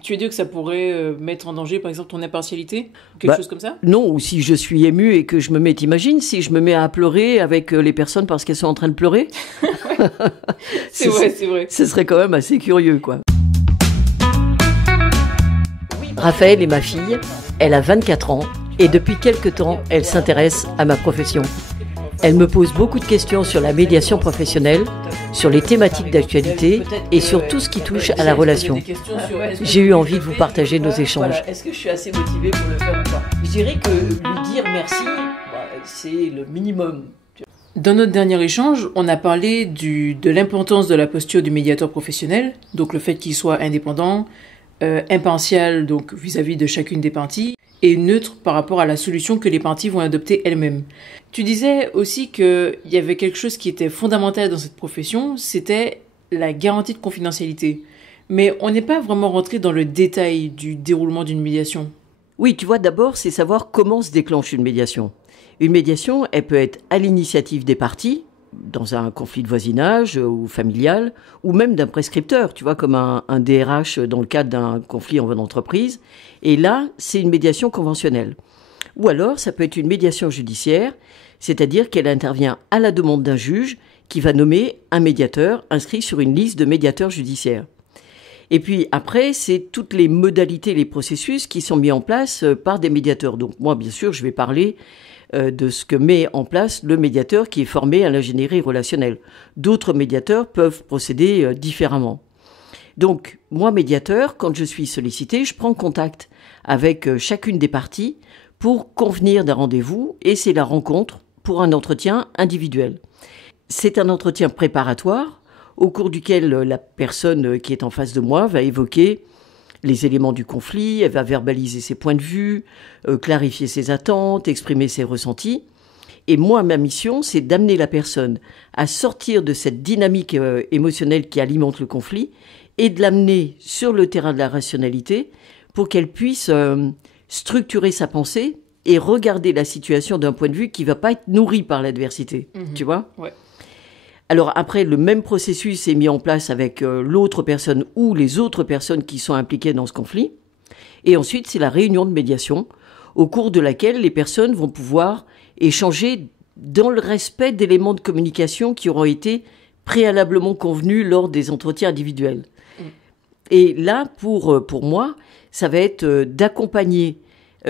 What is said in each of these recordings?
Tu veux dire que ça pourrait mettre en danger, par exemple, ton impartialité? Quelque chose comme ça? Non, ou si je suis émue et que je me mets, t'imagines, si je me mets à pleurer avec les personnes parce qu'elles sont en train de pleurer? C'est vrai, c'est vrai. Ce serait quand même assez curieux, quoi. Raphaël est ma fille, elle a 24 ans et depuis quelque temps, elle s'intéresse à ma profession. Elle me pose beaucoup de questions sur la médiation professionnelle, sur les thématiques d'actualité et sur tout ce qui touche à la relation. J'ai eu envie de vous partager nos échanges. Est-ce que je suis assez motivée pour le faire ou pas? Je dirais que lui dire merci, c'est le minimum. Dans notre dernier échange, on a parlé de l'importance de la posture du médiateur professionnel, donc le fait qu'il soit indépendant, impartial donc vis-à-vis de chacune des parties, et neutre par rapport à la solution que les parties vont adopter elles-mêmes. Tu disais aussi qu'il y avait quelque chose qui était fondamental dans cette profession, c'était la garantie de confidentialité. Mais on n'est pas vraiment rentré dans le détail du déroulement d'une médiation. Oui, tu vois, d'abord, c'est savoir comment se déclenche une médiation. Une médiation, elle peut être à l'initiative des parties, dans un conflit de voisinage ou familial, ou même d'un prescripteur, tu vois, comme un DRH dans le cadre d'un conflit en entreprise. Et là, c'est une médiation conventionnelle. Ou alors, ça peut être une médiation judiciaire, c'est-à-dire qu'elle intervient à la demande d'un juge qui va nommer un médiateur inscrit sur une liste de médiateurs judiciaires. Et puis après, c'est toutes les modalités, les processus qui sont mis en place par des médiateurs. Donc moi, bien sûr, je vais parler de ce que met en place le médiateur qui est formé à l'ingénierie relationnelle. D'autres médiateurs peuvent procéder différemment. Donc, moi, médiateur, quand je suis sollicité, je prends contact avec chacune des parties pour convenir d'un rendez-vous et c'est la rencontre pour un entretien individuel. C'est un entretien préparatoire au cours duquel la personne qui est en face de moi va évoquer les éléments du conflit, elle va verbaliser ses points de vue, clarifier ses attentes, exprimer ses ressentis. Et moi, ma mission, c'est d'amener la personne à sortir de cette dynamique émotionnelle qui alimente le conflit et de l'amener sur le terrain de la rationalité pour qu'elle puisse structurer sa pensée et regarder la situation d'un point de vue qui ne va pas être nourri par l'adversité. Tu vois ? Ouais. Alors après, le même processus est mis en place avec l'autre personne ou les autres personnes qui sont impliquées dans ce conflit. Et ensuite, c'est la réunion de médiation au cours de laquelle les personnes vont pouvoir échanger dans le respect d'éléments de communication qui auront été préalablement convenus lors des entretiens individuels. Et là, pour moi, ça va être d'accompagner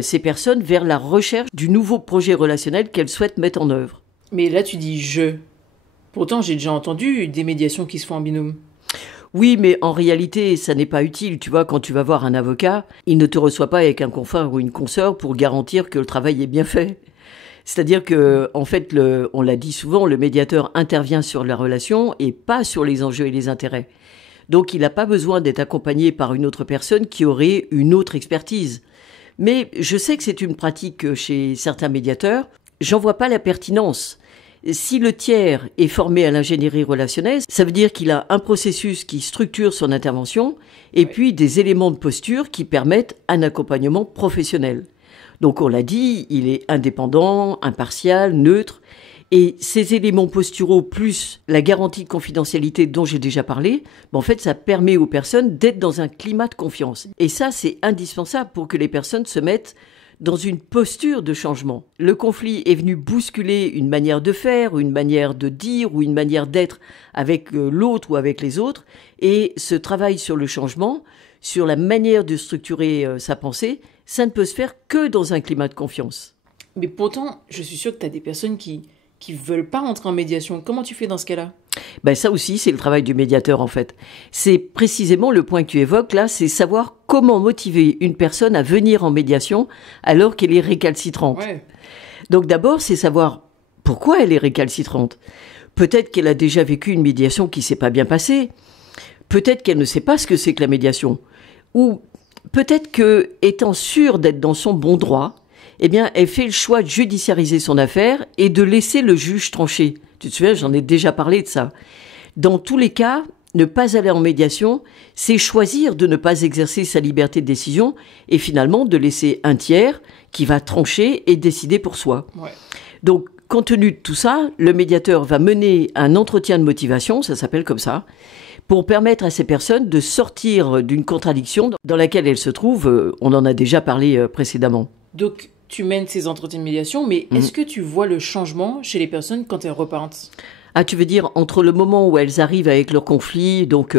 ces personnes vers la recherche du nouveau projet relationnel qu'elles souhaitent mettre en œuvre. Mais là, tu dis « je ». Pourtant, j'ai déjà entendu des médiations qui se font en binôme. Oui, mais en réalité, ça n'est pas utile. Tu vois, quand tu vas voir un avocat, il ne te reçoit pas avec un confrère ou une consoeur pour garantir que le travail est bien fait. C'est-à-dire que, en fait, on l'a dit souvent, le médiateur intervient sur la relation et pas sur les enjeux et les intérêts. Donc, il n'a pas besoin d'être accompagné par une autre personne qui aurait une autre expertise. Mais je sais que c'est une pratique chez certains médiateurs. J'en vois pas la pertinence. Si le tiers est formé à l'ingénierie relationnelle, ça veut dire qu'il a un processus qui structure son intervention et puis des éléments de posture qui permettent un accompagnement professionnel. Donc on l'a dit, il est indépendant, impartial, neutre. Et ces éléments posturaux plus la garantie de confidentialité dont j'ai déjà parlé, en fait, ça permet aux personnes d'être dans un climat de confiance. Et ça, c'est indispensable pour que les personnes se mettent dans une posture de changement. Le conflit est venu bousculer une manière de faire, une manière de dire ou une manière d'être avec l'autre ou avec les autres. Et ce travail sur le changement, sur la manière de structurer sa pensée, ça ne peut se faire que dans un climat de confiance. Mais pourtant, je suis sûre que tu as des personnes qui veulent pas entrer en médiation. Comment tu fais dans ce cas-là ? Ça aussi, c'est le travail du médiateur, en fait. C'est précisément le point que tu évoques, là, c'est savoir comment motiver une personne à venir en médiation alors qu'elle est récalcitrante. Ouais. Donc d'abord, c'est savoir pourquoi elle est récalcitrante. Peut-être qu'elle a déjà vécu une médiation qui s'est pas bien passée. Peut-être qu'elle ne sait pas ce que c'est que la médiation. Ou peut-être que, étant sûre d'être dans son bon droit, elle fait le choix de judiciariser son affaire et de laisser le juge trancher. Tu te souviens, j'en ai déjà parlé de ça. Dans tous les cas, ne pas aller en médiation, c'est choisir de ne pas exercer sa liberté de décision et finalement de laisser un tiers qui va trancher et décider pour soi. Ouais. Donc, compte tenu de tout ça, le médiateur va mener un entretien de motivation, ça s'appelle comme ça, pour permettre à ces personnes de sortir d'une contradiction dans laquelle elles se trouvent. On en a déjà parlé précédemment. Donc, tu mènes ces entretiens de médiation, mais est-ce que tu vois le changement chez les personnes quand elles repartent? Ah, tu veux dire entre le moment où elles arrivent avec leur conflit, donc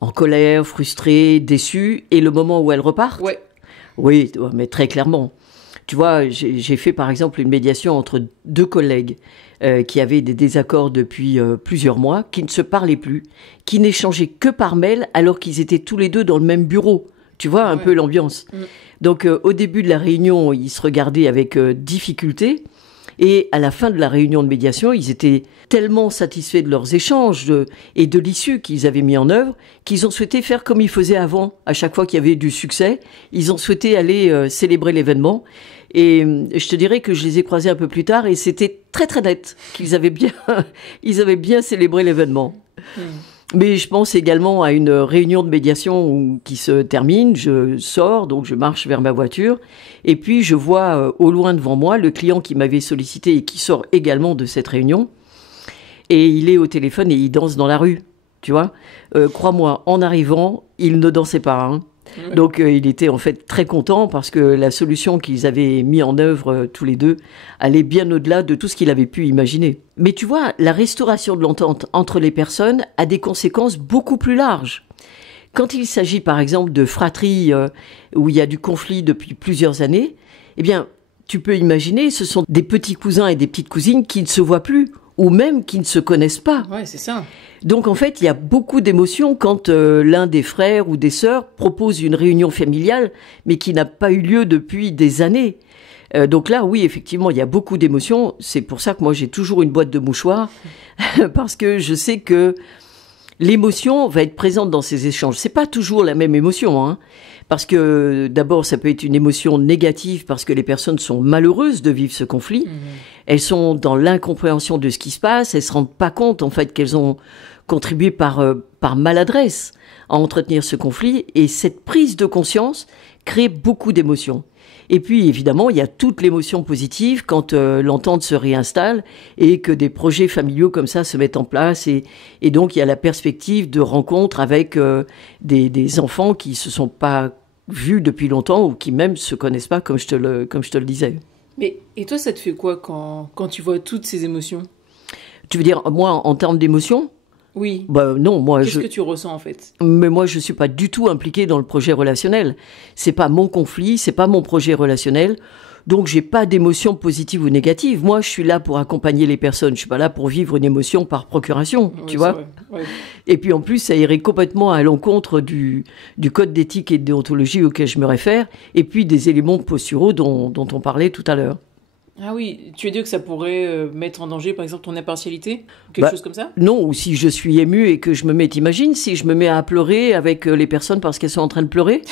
en colère, frustrées, déçues, et le moment où elles repartent? Ouais. Oui, mais très clairement. Tu vois, j'ai fait par exemple une médiation entre deux collègues qui avaient des désaccords depuis plusieurs mois, qui ne se parlaient plus, qui n'échangeaient que par mail alors qu'ils étaient tous les deux dans le même bureau. Tu vois un peu l'ambiance. Donc au début de la réunion, ils se regardaient avec difficulté. Et à la fin de la réunion de médiation, ils étaient tellement satisfaits de leurs échanges et de l'issue qu'ils avaient mis en œuvre qu'ils ont souhaité faire comme ils faisaient avant. À chaque fois qu'il y avait du succès, ils ont souhaité aller célébrer l'événement. Et je te dirais que je les ai croisés un peu plus tard et c'était très très net qu'ils avaient bien célébré l'événement. Mais je pense également à une réunion de médiation qui se termine, je sors, donc je marche vers ma voiture, et puis je vois au loin devant moi le client qui m'avait sollicité et qui sort également de cette réunion, et il est au téléphone et il danse dans la rue, tu vois. Crois-moi, en arrivant, il ne dansait pas, hein. Donc il était en fait très content parce que la solution qu'ils avaient mis en œuvre tous les deux allait bien au-delà de tout ce qu'il avait pu imaginer. Mais tu vois, la restauration de l'entente entre les personnes a des conséquences beaucoup plus larges. Quand il s'agit par exemple de fratries où il y a du conflit depuis plusieurs années, eh bien tu peux imaginer, ce sont des petits cousins et des petites cousines qui ne se voient plus ou même qui ne se connaissent pas. Ouais, c'est ça. Donc en fait, il y a beaucoup d'émotions quand l'un des frères ou des sœurs propose une réunion familiale, mais qui n'a pas eu lieu depuis des années. Donc là, oui, effectivement, il y a beaucoup d'émotions. C'est pour ça que moi, j'ai toujours une boîte de mouchoirs, parce que je sais que l'émotion va être présente dans ces échanges. C'est pas toujours la même émotion, hein. Parce que d'abord, ça peut être une émotion négative parce que les personnes sont malheureuses de vivre ce conflit. Elles sont dans l'incompréhension de ce qui se passe. Elles se rendent pas compte, en fait, qu'elles ont contribué par maladresse à entretenir ce conflit. Et cette prise de conscience crée beaucoup d'émotions. Et puis, évidemment, il y a toute l'émotion positive quand l'entente se réinstalle et que des projets familiaux comme ça se mettent en place. Et donc, il y a la perspective de rencontres avec des enfants qui se sont pas vus depuis longtemps ou qui même se connaissent pas, comme je te le disais. Mais, et toi, ça te fait quoi quand tu vois toutes ces émotions? Tu veux dire, moi, en termes d'émotion? Oui. Bah, non, moi, Qu'est-ce que tu ressens, en fait? Mais moi, je suis pas du tout impliquée dans le projet relationnel. C'est pas mon conflit, c'est pas mon projet relationnel. Donc, j'ai pas d'émotion positive ou négative. Moi, je suis là pour accompagner les personnes. Je suis pas là pour vivre une émotion par procuration, tu vois. Ouais. Et puis, en plus, ça irait complètement à l'encontre du code d'éthique et de déontologie auquel je me réfère. Et puis, des éléments posturaux dont on parlait tout à l'heure. Ah oui, tu veux dire que ça pourrait mettre en danger, par exemple, ton impartialité? Quelque chose comme ça? Non, ou si je suis émue et que je me mets... T'imagines si je me mets à pleurer avec les personnes parce qu'elles sont en train de pleurer?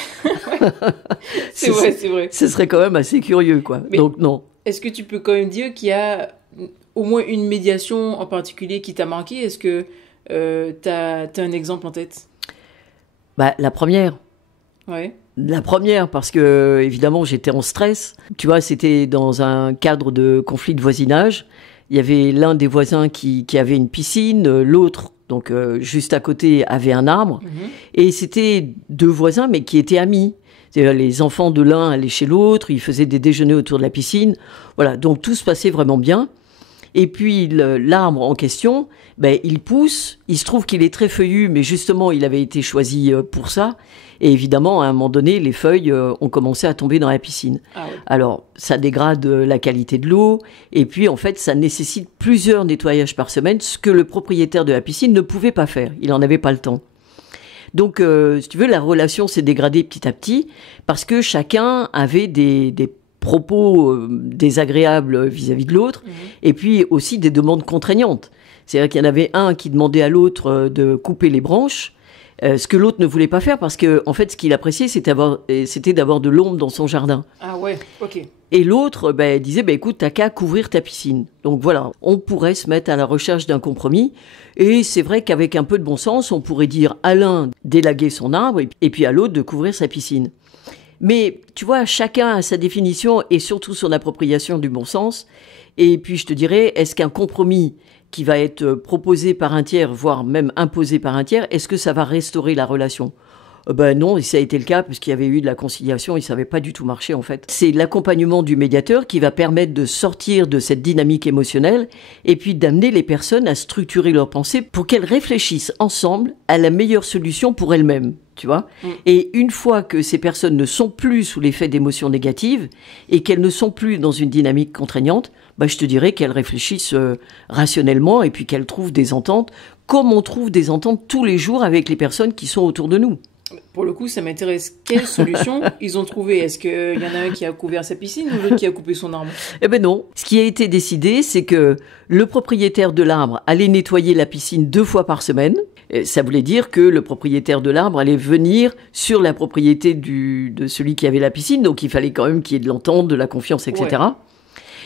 C'est vrai. Ce serait quand même assez curieux, quoi. Mais donc, non. Est-ce que tu peux quand même dire qu'il y a au moins une médiation en particulier qui t'a marqué? Est-ce que t'as un exemple en tête? Bah, la première. Ouais. La première, parce que, évidemment, j'étais en stress. Tu vois, c'était dans un cadre de conflit de voisinage. Il y avait l'un des voisins qui avait une piscine, l'autre, donc juste à côté, avait un arbre. Et c'était deux voisins, mais qui étaient amis. C'est-à-dire, les enfants de l'un allaient chez l'autre, ils faisaient des déjeuners autour de la piscine. Voilà, donc tout se passait vraiment bien. Et puis l'arbre en question, il pousse. Il se trouve qu'il est très feuillu, mais justement, il avait été choisi pour ça. Et évidemment, à un moment donné, les feuilles ont commencé à tomber dans la piscine. Ah ouais. Alors, ça dégrade la qualité de l'eau. Et puis, en fait, ça nécessite plusieurs nettoyages par semaine, ce que le propriétaire de la piscine ne pouvait pas faire. Il n'en avait pas le temps. Donc, si tu veux, la relation s'est dégradée petit à petit parce que chacun avait des propos désagréables vis-à-vis de l'autre, et puis aussi des demandes contraignantes. C'est-à-dire qu'il y en avait un qui demandait à l'autre de couper les branches, ce que l'autre ne voulait pas faire parce que, en fait, ce qu'il appréciait, c'était d'avoir de l'ombre dans son jardin. Ah ouais, ok. Et l'autre disait, écoute, t'as qu'à couvrir ta piscine. Donc voilà, on pourrait se mettre à la recherche d'un compromis. Et c'est vrai qu'avec un peu de bon sens, on pourrait dire à l'un d'élaguer son arbre et puis à l'autre de couvrir sa piscine. Mais tu vois, chacun a sa définition et surtout son appropriation du bon sens. Et puis je te dirais, est-ce qu'un compromis qui va être proposé par un tiers, voire même imposé par un tiers, est-ce que ça va restaurer la relation ? Ben non, et ça a été le cas parce qu'il y avait eu de la conciliation, et ça n'avait pas du tout marché en fait. C'est l'accompagnement du médiateur qui va permettre de sortir de cette dynamique émotionnelle et puis d'amener les personnes à structurer leurs pensées pour qu'elles réfléchissent ensemble à la meilleure solution pour elles-mêmes, tu vois. Et une fois que ces personnes ne sont plus sous l'effet d'émotions négatives et qu'elles ne sont plus dans une dynamique contraignante, ben je te dirais qu'elles réfléchissent rationnellement et puis qu'elles trouvent des ententes comme on trouve des ententes tous les jours avec les personnes qui sont autour de nous. Pour le coup, ça m'intéresse. Quelle solution ils ont trouvé ? Est-ce qu'il y en a un qui a couvert sa piscine ou l'autre qui a coupé son arbre ? Eh ben non. Ce qui a été décidé, c'est que le propriétaire de l'arbre allait nettoyer la piscine 2 fois par semaine. Ça voulait dire que le propriétaire de l'arbre allait venir sur la propriété de celui qui avait la piscine. Donc il fallait quand même qu'il y ait de l'entente, de la confiance, etc. Ouais.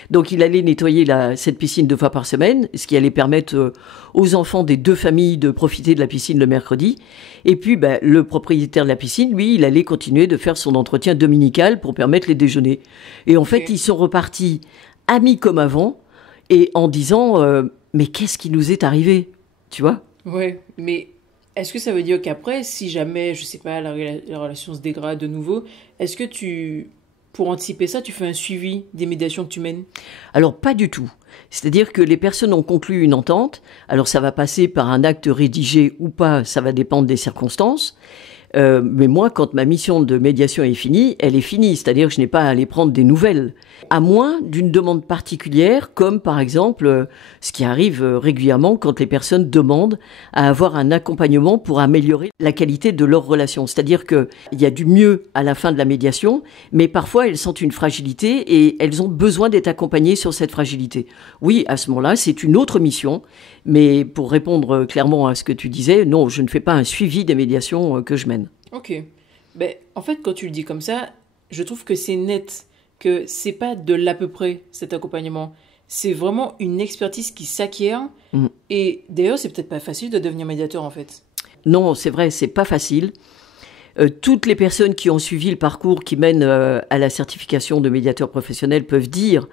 Donc il allait nettoyer cette piscine 2 fois par semaine, ce qui allait permettre aux enfants des 2 familles de profiter de la piscine le mercredi. Et puis le propriétaire de la piscine, lui, il allait continuer de faire son entretien dominical pour permettre les déjeuners. Et en fait, ils sont repartis amis comme avant et en disant mais qu'est-ce qui nous est arrivé, tu vois ? Ouais, mais est-ce que ça veut dire qu'après, si jamais, je sais pas, la relation se dégrade de nouveau, est-ce que pour anticiper ça, tu fais un suivi des médiations que tu mènes ? Alors, pas du tout. C'est-à-dire que les personnes ont conclu une entente. Alors, ça va passer par un acte rédigé ou pas, ça va dépendre des circonstances. Mais moi, quand ma mission de médiation est finie, elle est finie. C'est-à-dire que je n'ai pas à aller prendre des nouvelles. À moins d'une demande particulière, comme par exemple ce qui arrive régulièrement quand les personnes demandent à avoir un accompagnement pour améliorer la qualité de leur relation. C'est-à-dire qu'il y a du mieux à la fin de la médiation, mais parfois elles sentent une fragilité et elles ont besoin d'être accompagnées sur cette fragilité. Oui, à ce moment-là, c'est une autre mission. Mais pour répondre clairement à ce que tu disais, non, je ne fais pas un suivi des médiations que je mène. Ok. Ben, en fait, quand tu le dis comme ça, je trouve que c'est net, que c'est pas de l'à peu près, cet accompagnement. C'est vraiment une expertise qui s'acquiert. Et d'ailleurs, c'est peut-être pas facile de devenir médiateur, en fait. Non, c'est vrai, c'est pas facile. Toutes les personnes qui ont suivi le parcours qui mène à la certification de médiateur professionnel peuvent dire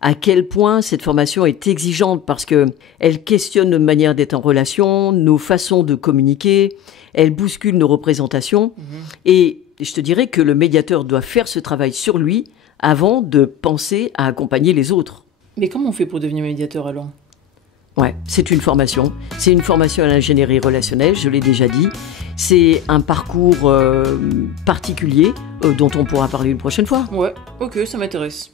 à quel point cette formation est exigeante parce qu'elle questionne notre manière d'être en relation, nos façons de communiquer, elle bouscule nos représentations. Et je te dirais que le médiateur doit faire ce travail sur lui avant de penser à accompagner les autres. Mais comment on fait pour devenir médiateur alors ? Ouais, c'est une formation. C'est une formation à l'ingénierie relationnelle, je l'ai déjà dit. C'est un parcours particulier dont on pourra parler une prochaine fois. Ouais, ok, ça m'intéresse.